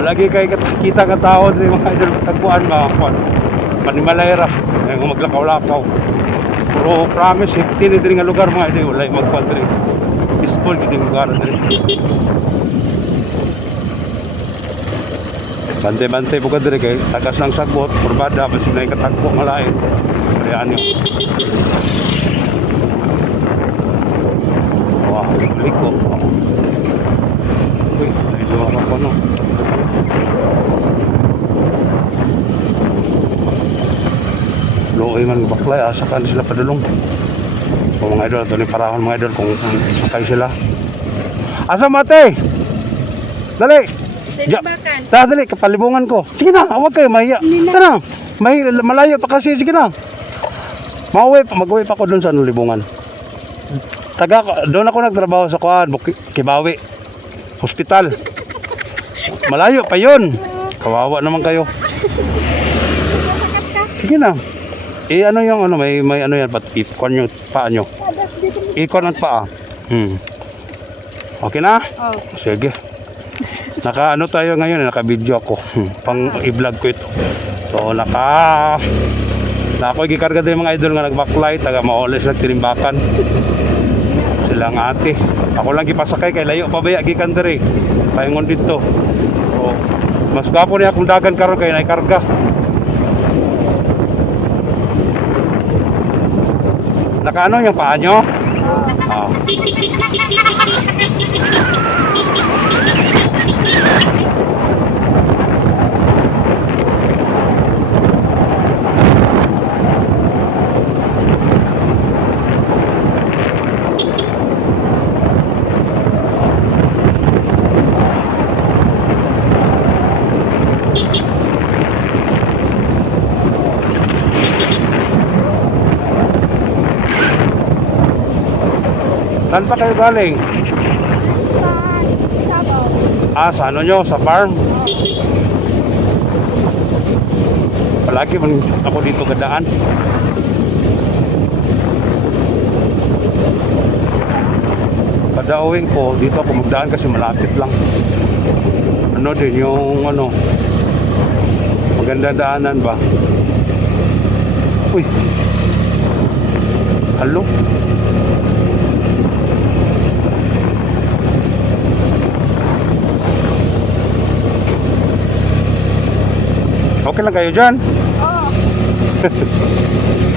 Lagi kay kita ka tao sa mga idol katagpuan mga kwan. Panimalayra, ay maglakaw-lakaw. Pero promise, safety ni diri nga lugar mga idol, wala magkwan diri. Peaceful gid yung lugar diri. Bante-bante po ka diri kay tagas ng sagbot, kurbada, basi na katagpo nga lain. Kaya ano. Wah, balik ko. Uy, luwa ka no. Man baklay, asa kan sila padulong. So mga idol, ito ni parahan mga idol kung sakay sila. Asa mate? Dali! Ja-. Tara, dali, kapalibungan ko. Sige na, awag kayo, mahiya. Tara, may malayo pa kasi, sige na. Mauwi pa, mag-uwi pa ako doon sa ano, libungan. Taga, doon ako nagtrabaho sa Kuan, Kibawi. Hospital. Malayo pa yun. Kawawa naman kayo. Sige na. Eh, ano yung ano, may, may ano yan, pat, ikon yung paa nyo. Ikon ang paa. Hmm. Okay na? Oh. Sige. Naka ano tayo ngayon, naka video ako. Hmm, Pang i-vlog ko ito. So naka na ako gikarga din mga idol nga nag-backlight, taga maoles lang tinimbakan. Sila nga ate. Ako lang gipasakay kay layo pa baya gikan diri. Paingon dito. So, mas gwapo niya akong dagan karon kay naikarga. Naka ano yung paa nyo? Ah. Saan pa kayo galing? Ah, sa ano nyo? Sa farm? Palagi man ako dito gadaan. Kada uwi ko, dito ako magdaan kasi malapit lang. Ano din yung ano, maganda daanan ba? Uy! Halo? Okay lang kayo dyan? Oo.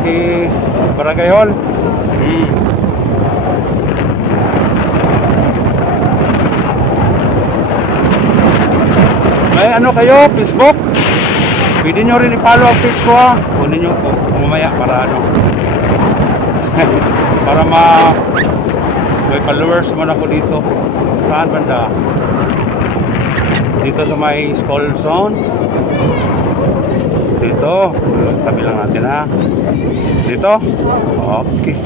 Sa Barangay Hall. Hmm. May ano kayo, Facebook? Pwede nyo rin i-follow ang page ko ha. Kunin nyo po mamaya para ano. para ma may followers naman ako dito. Saan banda? Dito sa may school zone. Dito. Tabi lang natin ha. Dito? Okay.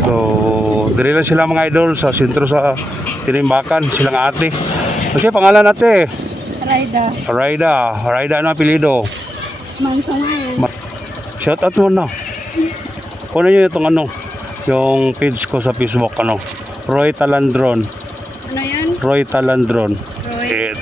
So, diri lang sila mga idol sa sentro sa Tinimbakan, silang ate. Kasi pangalan natin, Raida. Raida. Raida ano apelido? Mansa na yan. Ma- Shout out mo na. Kunin nyo itong ano, yung page ko sa Facebook, ano, Roy Talandron. Ano yan? Roy Talandron. Roy? Eh,